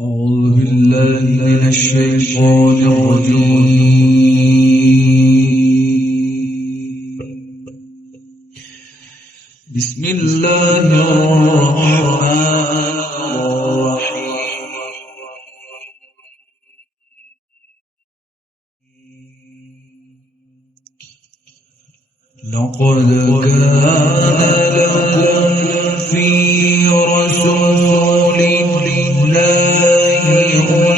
أعوذ بالله من الشيطان الرجيم. بسم الله الرحمن الرحيم. لقد كان لكم في رسول الله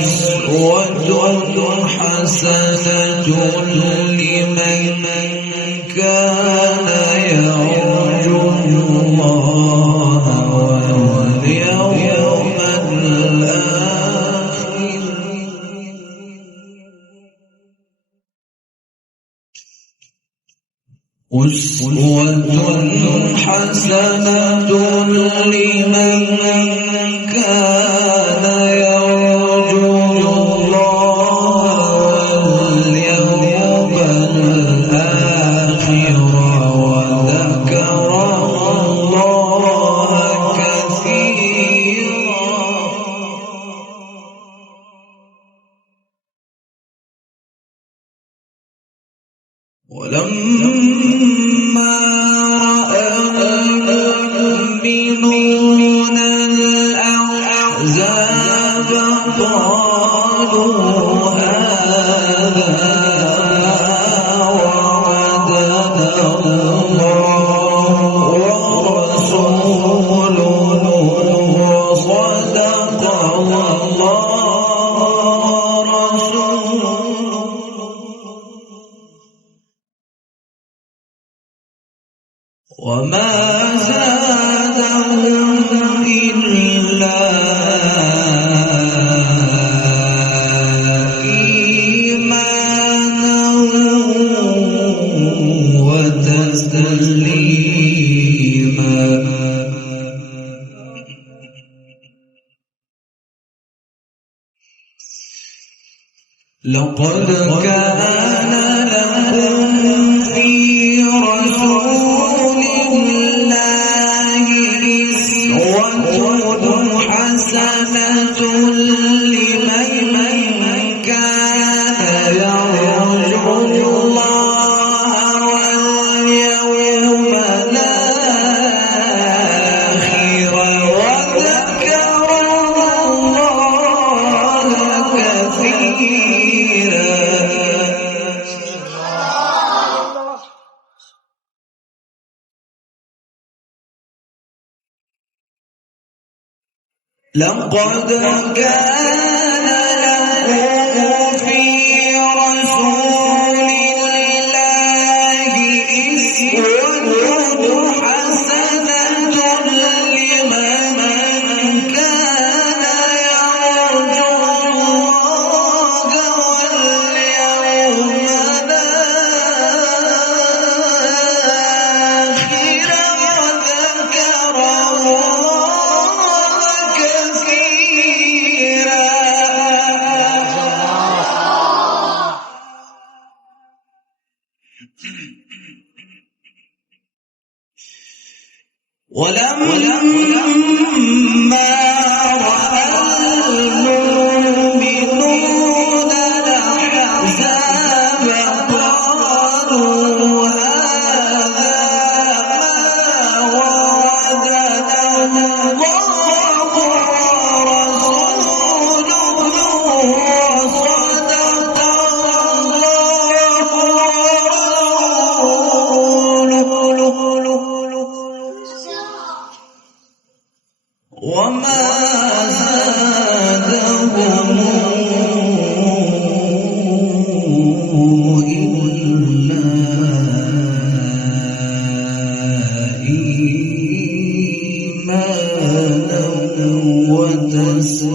أسوة حسنة لمن كان يرجو الله واليوم الآخر أسوة حسنة لمن كان يرجو الله واليوم الآخر وذكر الله كثيرا. ولما رأى المؤمنون الأحزاب قالوا هذا وعدنا الله ورسوله وصدق الله ورسوله وما زادهم إلا إيمانا وتسليما. لقد كان لكم في رسول الله أسوة حسنة لمن كان يرجو الله واليوم الآخر وذكر الله كثيرا. لقد كان لكم في رسول الله أسوة حسنة لمن كان يرجو الله واليوم الآخر وذكر الله كثيرا. ولما رأى المؤمنون الأحزاب قالوا هذا ما وعدنا الله ورسوله وصدق الله ورسوله وما زادهم إلا إيمانا وتسليما.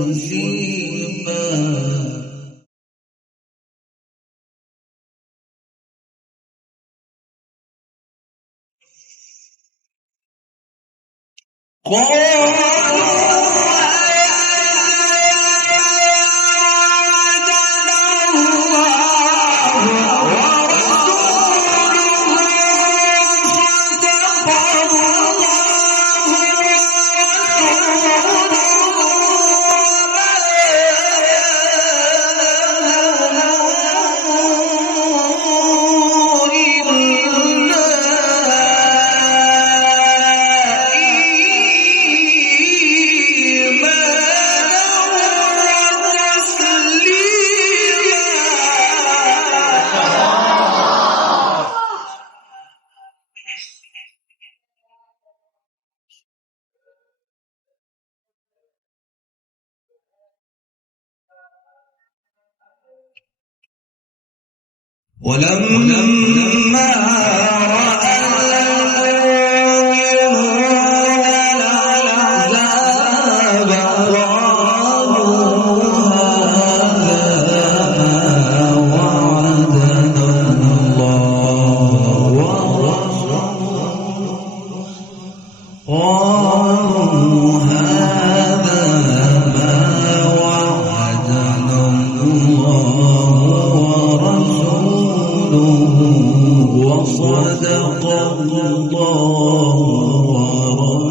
ولما رأى المؤمنون الأحزاب قالوا هذا ما وعدنا الله ورسوله قالوا هذا ما وعدنا الله ورسوله وصدق الله ورسوله.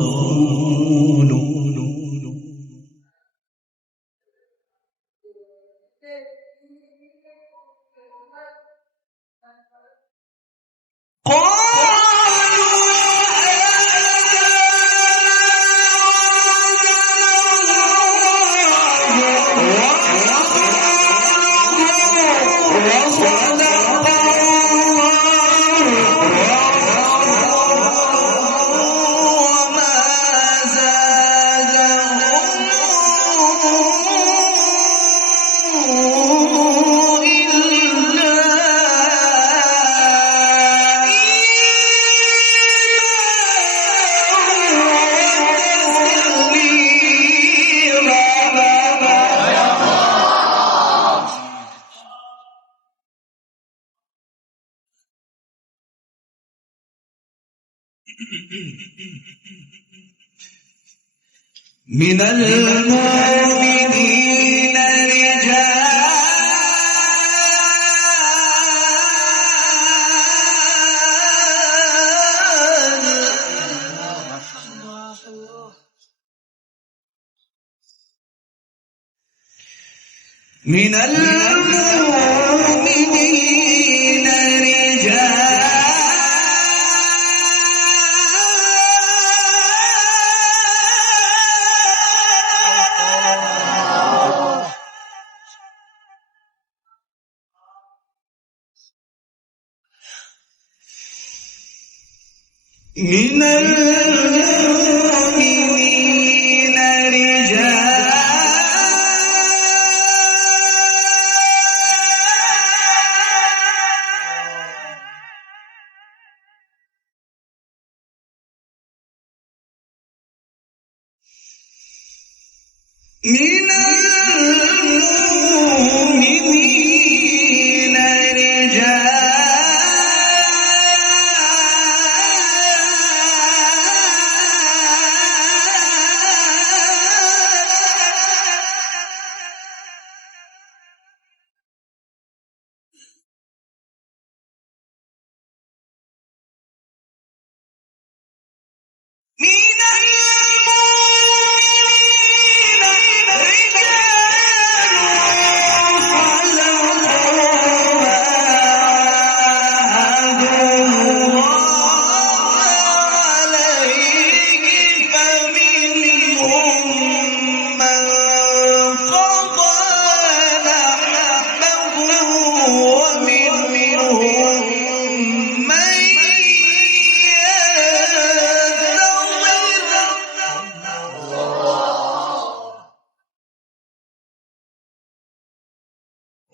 من المؤمنين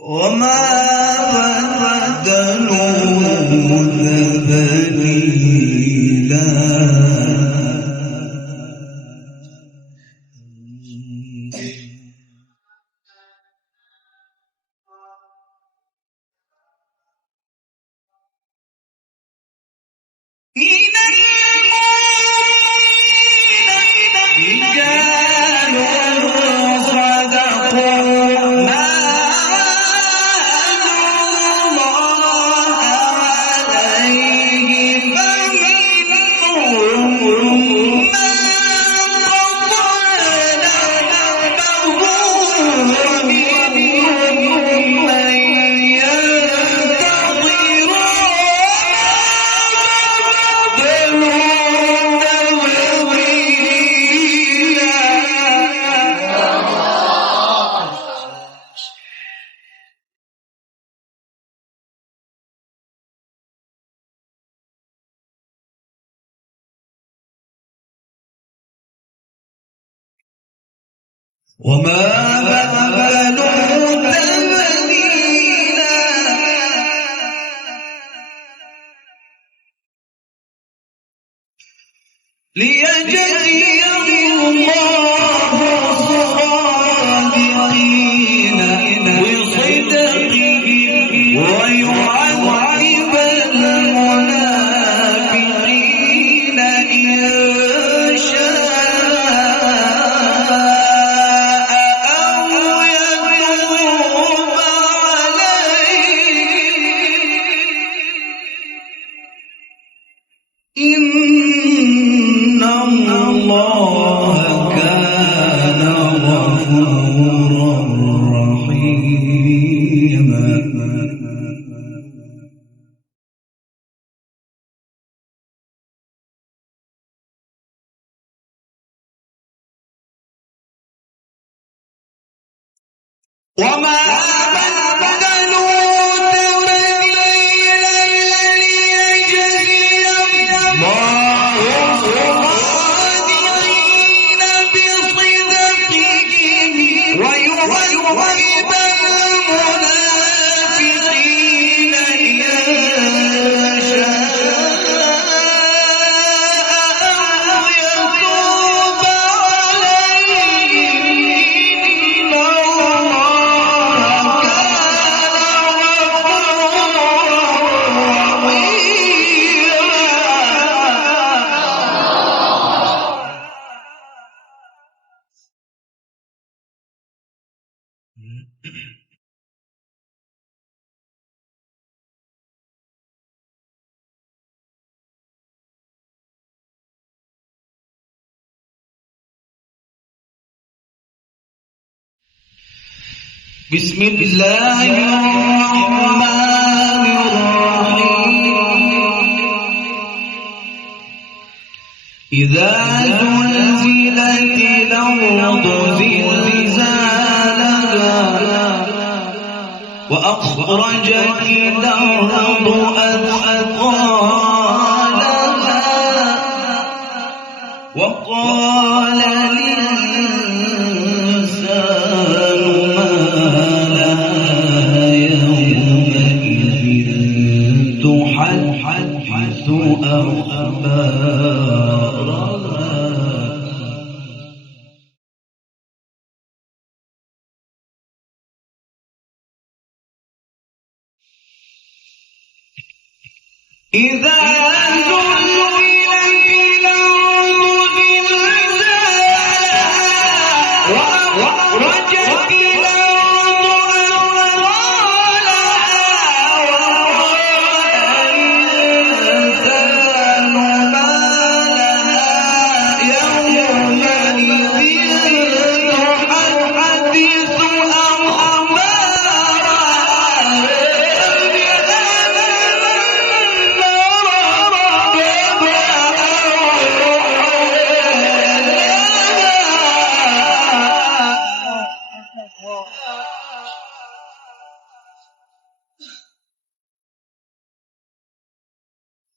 وما بدلوا تبديلا. وما بدلوا تبديلا. ليجزي الله الصادقين بصدقهم ويعذب المنافقين إن شاء أو يتوب عليهم إن الله كان غفورا رحيما. وما بدلوا تبديلا ليجزي الله الصادقين بصدقهم ويعذب المنافقين إن شاء أو يتوب عليهم إن الله بسم الله الرحمن الرحيم. إذا زلزلت الأرض زلزالها وأخرجت الأرض أثقالها وقال الإنسان ما لها يومئذ تحدث أخبارها إذا زلزلت الأرض زلزالها وأخرجت الأرض أثقالها وقال الإنسان ما لها يومئذ تحدث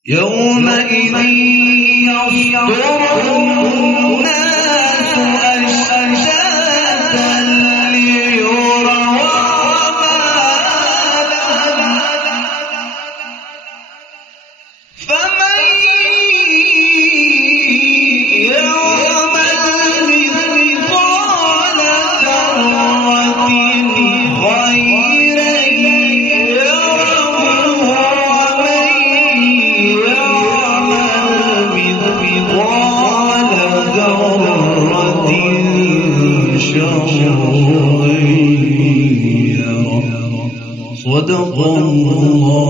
يومئذ يصدر الناس أشتاتا ليروا أعمالهم فمن يعمل مثقال ذرة خيرا يره ومن مثقال ذرة شرا يره. صدق الله